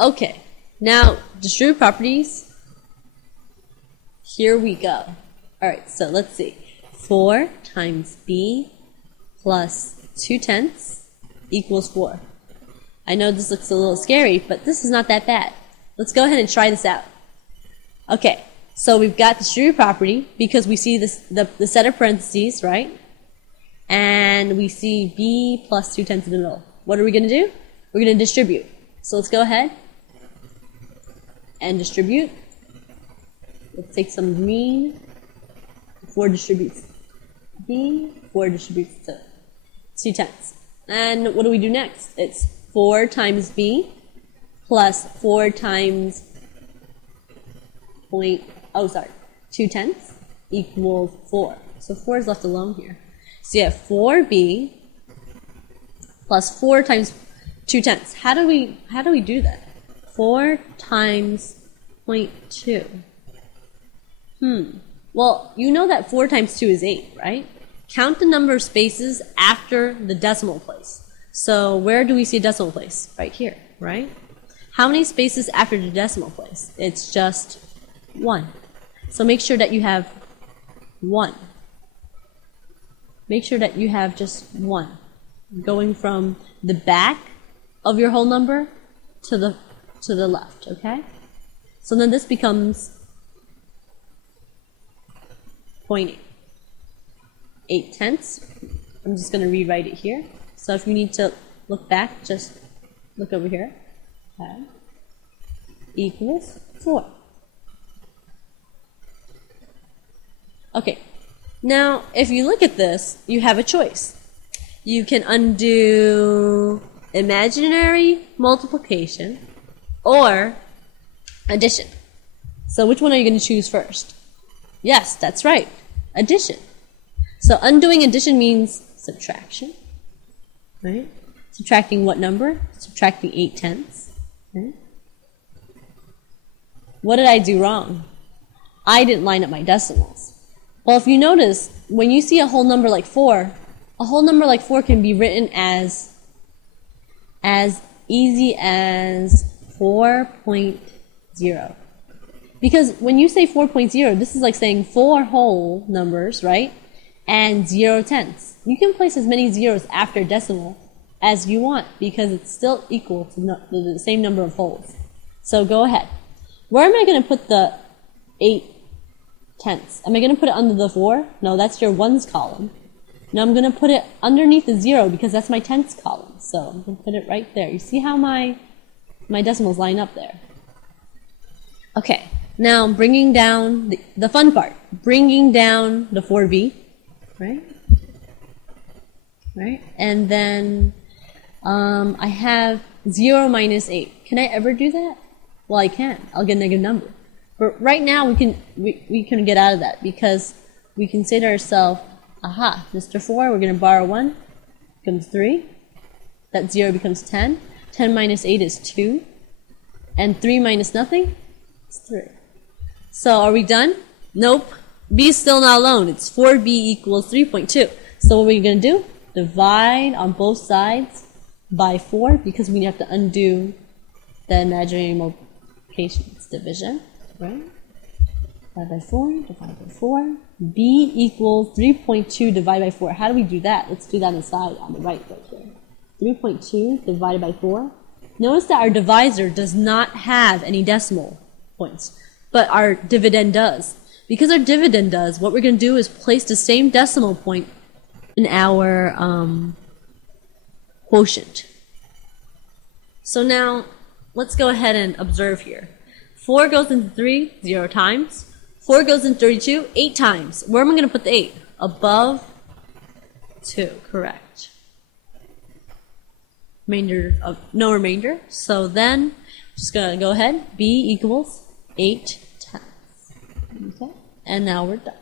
Okay, now distributive properties. Here we go. Alright, so let's see. 4 times b plus 2/10 equals 4. I know this looks a little scary, but this is not that bad. Let's go ahead and try this out. Okay, so we've got distributive property because we see this, the set of parentheses, right? And we see b plus 2/10 in the middle. What are we going to do? We're going to distribute. So let's go ahead and distribute. Let's take some green. 4 distributes b, 4 distributes to 2/10. And what do we do next? It's 4 times b plus 4 times 2/10 equals 4. So 4 is left alone here. So you have 4b plus 4 times 2/10. How do we do that? 4 times 0.2. Well, you know that 4 times 2 is 8, right? Count the number of spaces after the decimal place. So where do we see a decimal place? Right here, right? How many spaces after the decimal place? It's just 1. So make sure that you have 1. Make sure that you have just 1. Going from the back of your whole number to the left, okay? So then this becomes 0.8. I'm just going to rewrite it here. So if you need to look back, just look over here. Okay. Equals 4. Okay. Now, if you look at this, you have a choice. You can undo imaginary multiplication or addition. So which one are you going to choose first? Yes, that's right. Addition. So undoing addition means subtraction, right? Subtracting what number? Subtracting 8/10. Right? What did I do wrong? I didn't line up my decimals. Well, if you notice, when you see a whole number like 4, a whole number like 4 can be written as easy as 4.0. Because when you say 4.0, this is like saying 4 whole numbers, right? And 0/10. You can place as many zeros after decimal as you want because it's still equal to the same number of wholes. So go ahead. Where am I going to put the 8/10? Am I going to put it under the 4? No, that's your ones column. Now I'm going to put it underneath the 0 because that's my tenths column. So I'm going to put it right there. You see how my decimals line up there? Okay. Now I'm bringing down the fun part. Bringing down the 4b, right? Right? And then I have 0 minus 8. Can I ever do that? Well, I can. I'll get a negative number. But right now we can get out of that because we can say to ourselves, aha, Mr. 4, we're going to borrow 1, becomes 3. That 0 becomes 10. 10 minus 8 is 2. And 3 minus nothing is 3. So are we done? Nope. B is still not alone. It's 4b equals 3.2. So what are we going to do? Divide on both sides by 4 because we have to undo the imaginary multiplication. It's division, right? Divide by 4, divide by 4. B equals 3.2 divided by 4. How do we do that? Let's do that on the side, on the right here. 3.2 divided by 4. Notice that our divisor does not have any decimal points, but our dividend does. Because our dividend does, what we're going to do is place the same decimal point in our quotient. So now, let's go ahead and observe here. 4 goes into 3, 0 times. 4 goes into 32, 8 times. Where am I going to put the 8? Above 2, correct. Remainder of, no remainder. So then, I'm just going to go ahead. B equals 8/10. Okay? And now we're done.